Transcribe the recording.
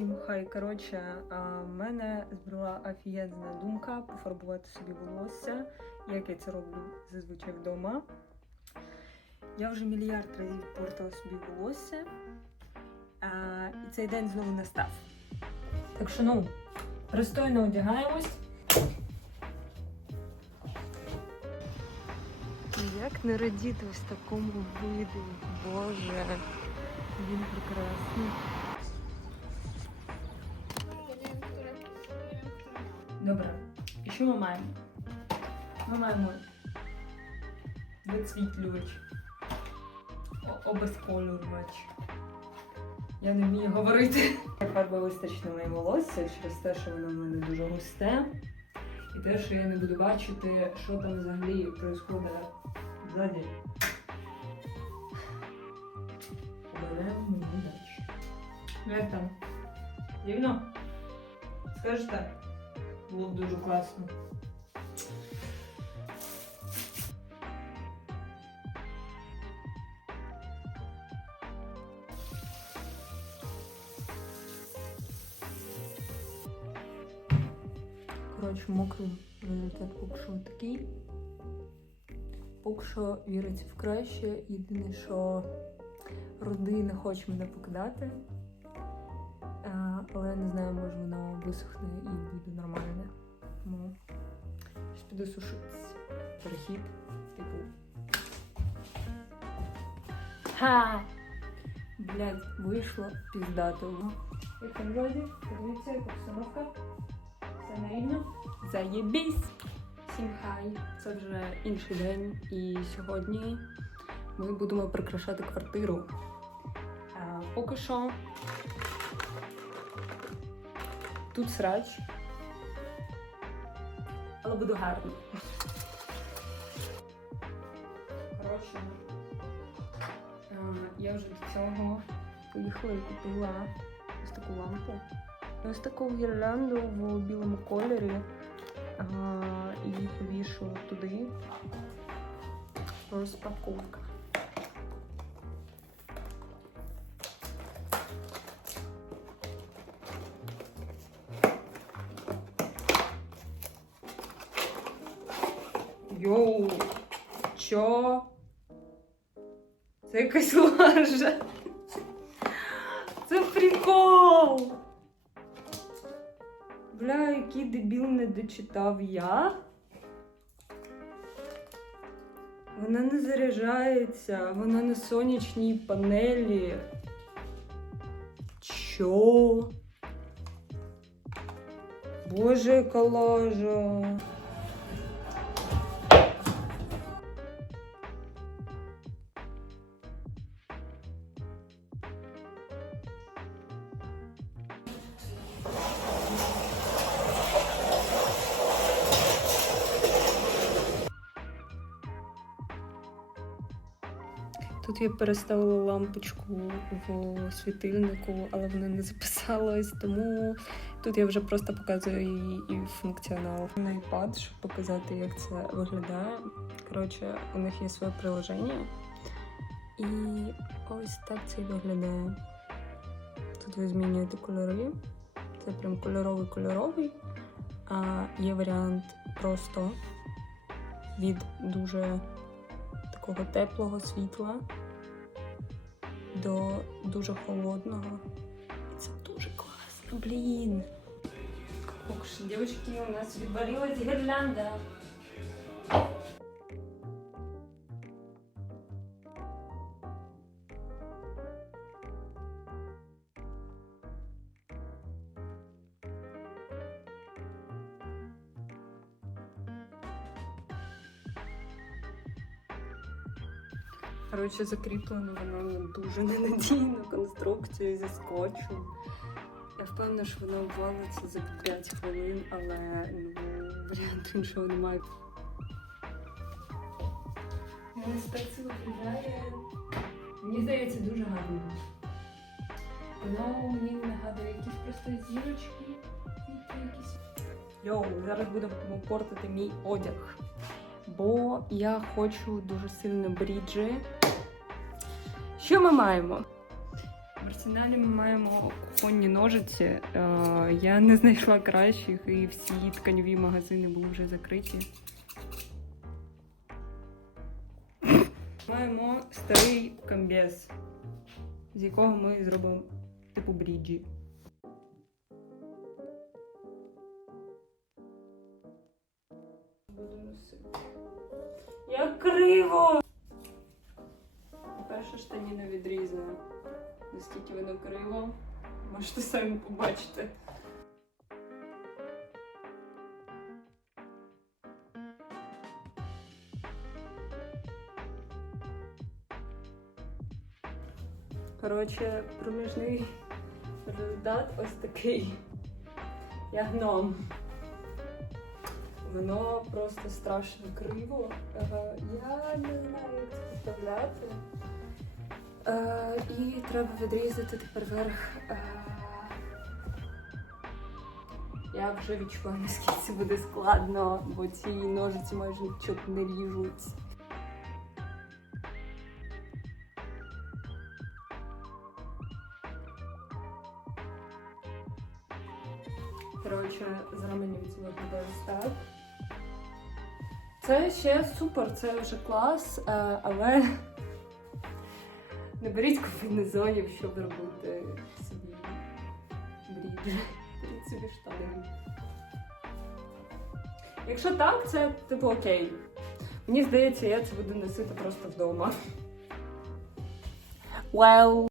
Всім хай. Коротше, в мене збрала офігенна думка пофарбувати собі волосся, як я це роблю зазвичай вдома. Я вже мільярд разів портила собі волосся, а, і цей день знову настав. Так що, ну, пристойно одягаємось. Як не радіти ось такому виду, Боже, він прекрасний. Добре. І що ми маємо? Ми маємо висвітлювач, обезколювач. Я не вмію говорити. Фарби вистачить на моє волосся через те, що воно в мене дуже густе. І те, що я не буду бачити, що там взагалі відбувається ззаді. Оберемо мені далі. Ну як там? Дивно? Скажете? Було б дуже класно. Коротше, мокрий результат поки що такий. Поки що віриться в краще. Єдине, що роди не хоче мене покидати. Але не знаю, може воно висохне і буде нормальне. Тому щось піду сушитись. Перехід, типу. Ха! Блять, вийшло піздато. Як там вроді? Подивіться, яка обстановка. Все на рівно. Заєбісь! Всім хай! Це вже інший день, і сьогодні ми будемо прикрашати квартиру. А, поки що тут срач. Але буду гарно. Коротше, я вже до цього поїхала і купила ось таку лампу. Ось таку гірлянду в білому кольорі. А, і повішу туди. Розпаковка. Чо? Це якась лажа. Це прикол. Бля, який дебіл не дочитав я. Вона не заряджається, вона на сонячній панелі. Чо? Боже, яка Тут я переставила лампочку в світильнику, але вона не записалась, тому тут я вже просто показую її і функціонал. На iPad, щоб показати, як це виглядає. Коротше, у них є своє приложення. І ось так це виглядає. Тут ви змінюєте кольори. Це прям кольоровий-кольоровий. А є варіант просто від дуже такого теплого світла до дуже холодного. І це дуже класно, блін. Дівчатки, у нас відвалилась гірлянда. Коротше, закріплено воно дуже ненадійну конструкцію зі скотчу. Я впевнена, що воно обвалиться за 5 хвилин, але ну, варіанту іншого немає. Так це виглядає. Мені здається, дуже гарно. Воно мені нагадує якісь просто зірочки. якісь. Йоу, зараз будемо портити мій одяг. Бо я хочу дуже сильно бріджі. Що ми маємо? В арсеналі ми маємо кухонні ножиці. Е, Я не знайшла кращих, і всі тканеві магазини були вже закриті. Маємо старий комбез, з якого ми зробимо типу бріджі. Штаніна відрізана. Наскільки воно криво, можете самі побачити. Коротше, проміжний результат ось такий. Я гном. Воно просто страшно криво. Я не знаю, як це виставляти. Е, і треба відрізати тепер верх. Е, я вже відчуваю, наскільки це буде складно, бо ці ножиці майже нічого не ріжуть. Коротше, з раменів це виглядає ось. Це ще супер, це вже клас, е, але не беріть комбінезонів, щоб робити собі бріджі. Собі штани. Якщо так, це типу окей. Мені здається, я це буду носити просто вдома. Well.